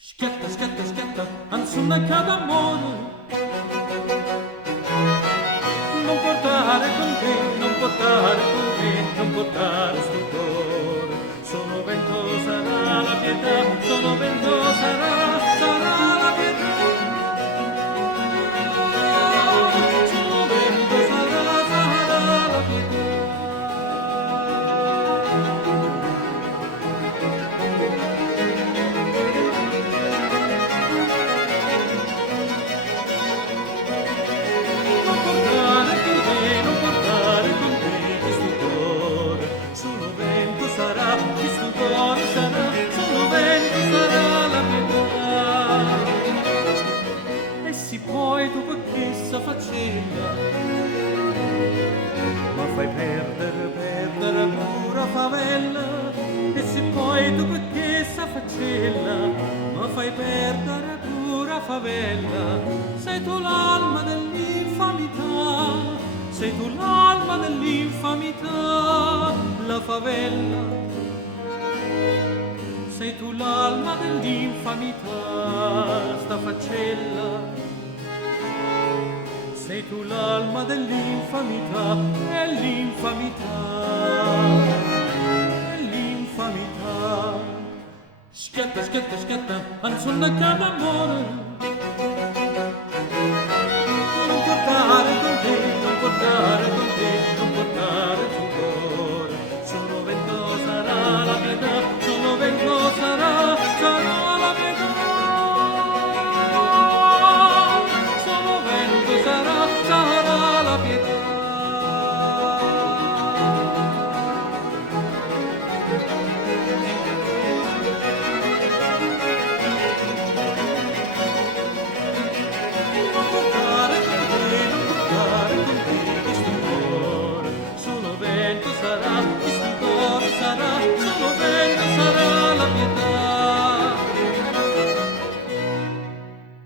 Schiatta, schiatta, schiatta, ansuna cada amore. Non portare con te, non portare con te, non portare stupore. Sono vento sarà la pietà, sono vento sarà la pietà. Sono vento sarà la pietà. Poi tu questa faccenda ma fai perdere pura favella, e se poi tu questa faccenda ma fai perdere pura favella, sei tu l'alma dell'infamità, sei tu l'alma dell'infamità, la favella, sei tu l'alma dell'infamità, sta faccella. Sei tu l'alma dell'infamità, e l'infamità, e l'infamità. Schiatta, schiatta, schiatta, ansonna cada amore.